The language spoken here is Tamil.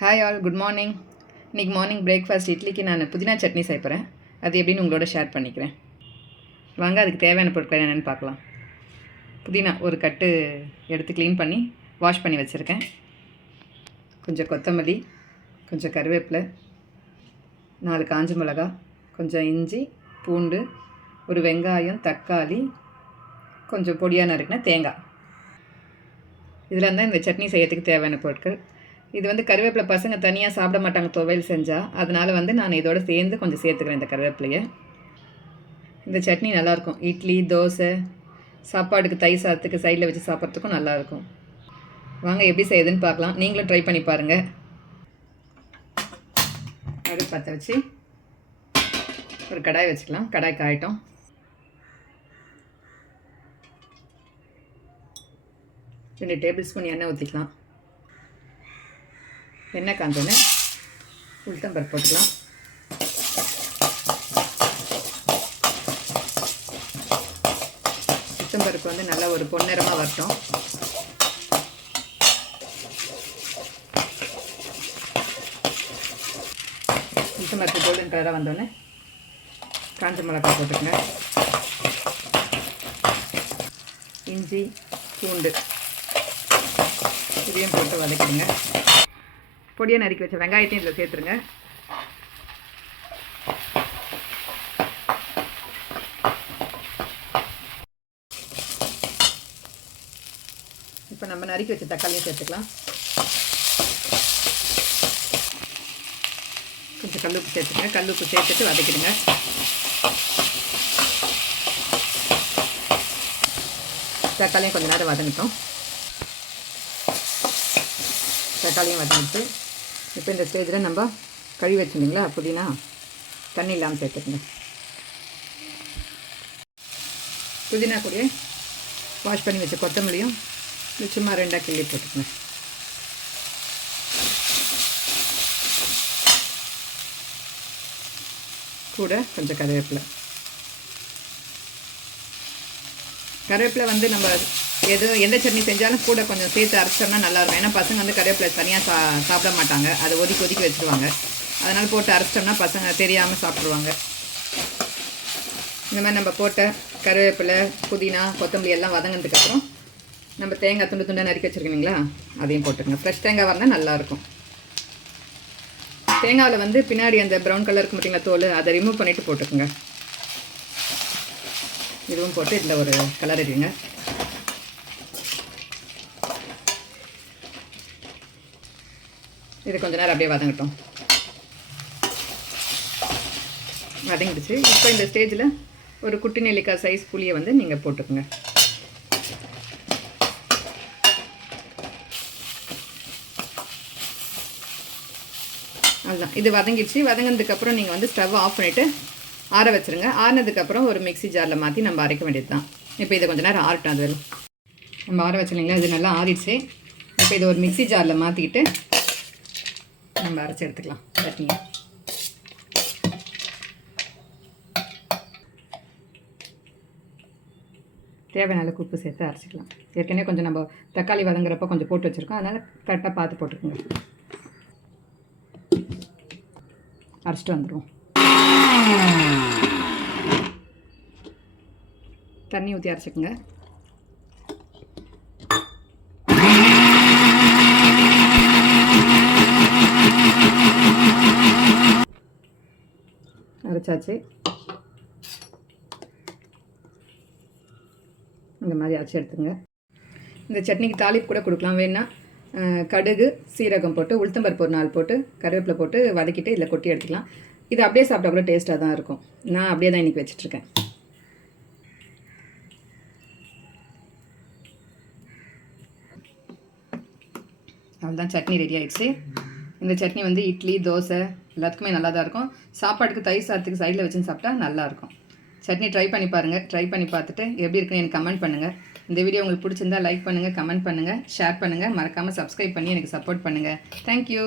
Hi all, good morning. இன்றைக்கி மார்னிங் பிரேக்ஃபாஸ்ட் இட்லிக்கு நான் புதினா சட்னி செய்யப்படுறேன். அது எப்படின்னு உங்களோட ஷேர் பண்ணிக்கிறேன். வாங்க, அதுக்கு தேவையான பொருட்கள் என்னென்னு பார்க்கலாம். புதினா ஒரு கட்டு எடுத்து க்ளீன் பண்ணி வாஷ் பண்ணி வச்சுருக்கேன். கொஞ்சம் கொத்தமல்லி, கொஞ்சம் கருவேப்பிலை, 4 காஞ்ச மிளகா, கொஞ்சம் இஞ்சி, பூண்டு, ஒரு வெங்காயம், தக்காளி, கொஞ்சம் பொடியாக நறுக்கின தேங்காய். இதெல்லாம் தான் இந்த சட்னி செய்யறதுக்கு தேவையான பொருட்கள். இது கருவேப்பிலை பசங்க தனியாக சாப்பிட மாட்டாங்க துவையல் செஞ்சால். அதனால் நான் இதோட சேர்ந்து கொஞ்சம் சேர்த்துக்கிறேன் இந்த கருவேப்பிலையை. இந்த சட்னி நல்லாயிருக்கும். இட்லி, தோசை, சாப்பாடுக்கு தயிர் சாதத்துக்கு சைடில் வச்சு சாப்பிட்றதுக்கும் நல்லாயிருக்கும். வாங்க எப்படி செய்யுதுன்னு பார்க்கலாம். நீங்களும் ட்ரை பண்ணி பாருங்கள். அடுப்பு பற்ற வச்சு ஒரு கடாய் வச்சுக்கலாம். கடாய் காயட்டும். ரெண்டு டேபிள் ஸ்பூன் எண்ணெய் ஊற்றிக்கலாம். எண்ணெய் காஞ்சோன்னே உளுத்தம்பருப்பு போட்டுக்கலாம். உளுத்தம்பருப்பு நல்லா ஒரு பொன்னிறமாக வரட்டும். உளுத்தம்பருப்பு கோல்டன் கலராக வந்தோடனே காஞ்ச மிளகாய் போட்டுக்கங்க. இஞ்சி, பூண்டு இதையும் போட்டு வதக்கிடுங்க. பொடியாக நறுக்கி வச்ச வெங்காயத்தையும் இதில் சேர்த்துருங்க. இப்போ நம்ம நறுக்கி வச்ச தக்காளியும் சேர்த்துக்கலாம். கொஞ்சம் கல்லுப்பு சேர்த்துங்க. கல்லுப்பு சேர்த்துட்டு வதக்கிடுங்க. தக்காளியும் கொஞ்சம் நேரம் வதங்கிட்டோம். தக்காளியும் வதங்கிட்டு இப்போ இந்த ஸ்டேஜில் நம்ம கழுவி வச்சுருந்தீங்களா புதினா, தண்ணி இல்லாமல் சேர்த்துக்கங்க. புதினா கூடயே வாஷ் பண்ணி வச்ச கொத்தமல்லியும் சும்மா 2 கிள்ளி போட்டுக்கங்க. கூட கொஞ்சம் கருவேப்பிலை. கருவேப்பிலை நம்ம எந்த சட்னி செஞ்சாலும் கூட கொஞ்சம் சேர்த்து அரைச்சோம்னா நல்லாயிருக்கும். ஏன்னா பசங்க கருவேப்பிலை தனியாக சாப்பிட மாட்டாங்க. அதை ஒதுக்கி வச்சுருவாங்க. அதனால் போட்டு அரைச்சிட்டோம்னா பசங்க தெரியாமல் சாப்பிடுவாங்க. இந்த மாதிரி நம்ம போட்ட கருவேப்பிலை, புதினா, கொத்தமல்லி எல்லாம் வதங்கினதுக்கப்புறம் நம்ம தேங்காய் துண்டாக நறுக்கி வச்சுருக்கீங்களா, அதையும் போட்டுருங்க. ஃப்ரெஷ் தேங்காய் வந்தால் நல்லாயிருக்கும். தேங்காயில் பின்னாடி அந்த ப்ரௌன் கலருக்கு பார்த்தீங்களா தோல், அதை ரிமூவ் பண்ணிவிட்டு போட்டுக்குங்க. இதுவும் போட்டு இதில் ஒரு கலர் எடுங்க. இது கொஞ்ச நேரம் அப்படியே வதங்கட்டும். வதங்கிடுச்சு. இப்போ இந்த ஸ்டேஜில் ஒரு குட்டி நெல்லிக்காய் சைஸ் புளியை நீங்கள் போட்டுக்கோங்க. அதுதான், இது வதங்கிடுச்சு. வதங்கினதுக்கப்புறம் நீங்கள் ஸ்டவ் ஆஃப் பண்ணிவிட்டு ஆற வச்சுருங்க. ஆறினதுக்கப்புறம் ஒரு மிக்ஸி ஜாரில் மாற்றி நம்ம அரைக்க வேண்டியது தான். இப்போ இதை கொஞ்சம் நேரம் ஆறட்டும். அது நம்ம ஆற வச்சுருங்களா, இது நல்லா ஆறிடுச்சு. இப்போ இதை ஒரு மிக்ஸி ஜாரில் மாற்றிக்கிட்டு நம்ம அரைச்சி எடுத்துக்கலாம் சட்னியை. தேவையான அளவுக்கு உப்பு சேர்த்து அரைச்சிக்கலாம். ஏற்கனவே கொஞ்சம் நம்ம தக்காளி வதங்குறப்ப கொஞ்சம் போட்டு வச்சுருக்கோம். அதனால் கரெக்டாக பார்த்து போட்டுக்கோங்க. அரைச்சிட்டு வந்துடுவோம். தண்ணி ஊற்றி அரைச்சிக்கோங்க. அரைச்சாச்சு. இந்த மாதிரி அரைச்சி எடுத்துங்க. இந்த சட்னிக்கு தாளிப்பு கூட கொடுக்கலாம். வேணா கடுகு, சீரகம் போட்டு, உளுத்தம்பருப்பு ஒரு 4 போட்டு, கருவேப்பிலை போட்டு வதக்கிட்டு இதில் கொட்டி எடுத்துக்கலாம். இது அப்படியே சாப்பிட்டா கூட டேஸ்ட்டாக தான் இருக்கும். நான் அப்படியே தான் இன்றைக்கி வச்சிட்ருக்கேன். அவ்வளோதான், சட்னி ரெடி ஆகிடுச்சு. இந்த சட்னி இட்லி, தோசை எல்லாத்துக்குமே நல்லா தான் இருக்கும். சாப்பாட்டுக்கு தயிர் சாதத்துக்கு சைடில் வச்சுன்னு சாப்பிட்டா நல்லாயிருக்கும். சட்னி ட்ரை பண்ணி பாருங்கள். ட்ரை பண்ணி பார்த்துட்டு எப்படி இருக்குன்னு எனக்கு கமெண்ட் பண்ணுங்கள். இந்த வீடியோ உங்களுக்கு பிடிச்சிருந்தா லைக் பண்ணுங்கள், கமெண்ட் பண்ணுங்கள், ஷேர் பண்ணுங்கள். மறக்காமல் சப்ஸ்கிரைப் பண்ணி எனக்கு சப்போர்ட் பண்ணுங்கள். தேங்க்யூ.